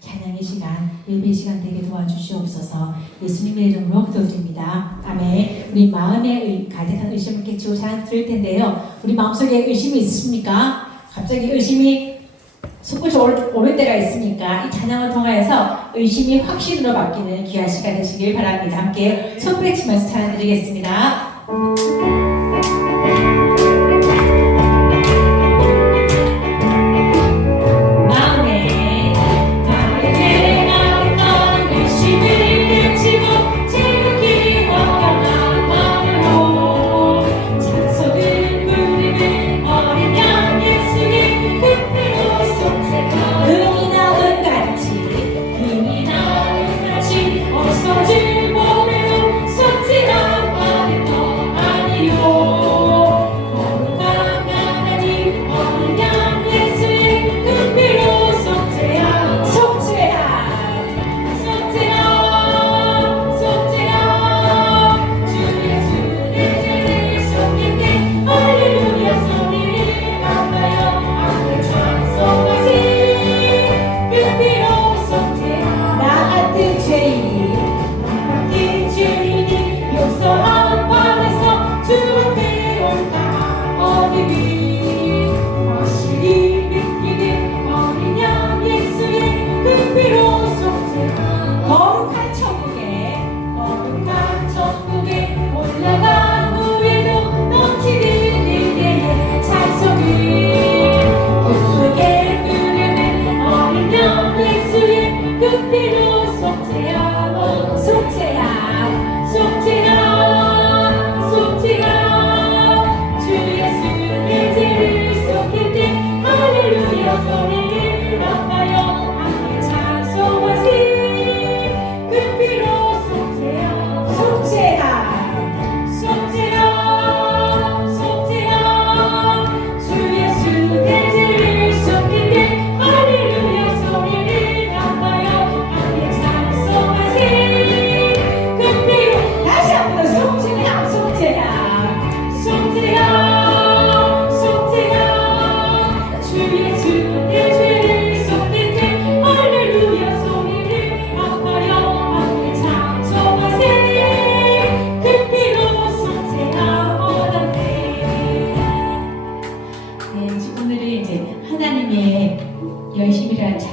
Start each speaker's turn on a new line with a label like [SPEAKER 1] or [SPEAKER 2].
[SPEAKER 1] 찬양의 시간, 예배 시간 되게 도와주시옵소서 예수님의 이름으로 기도드립니다. 아멘. 우리 마음에 의- 가득한 의심을 깨치고 찬양 드릴 텐데요. 우리 마음속에 의심이 있으십니까? 갑자기 의심이 올- 오를 때가 있으니까 이 찬양을 통하여서 의심이 확신으로 바뀌는 귀한 시간 되시길 바랍니다. 함께 손부딪히면서 찬양 드리겠습니다. 제일 함께 주님을 용서 안방에서 주를 배운다 열심이라는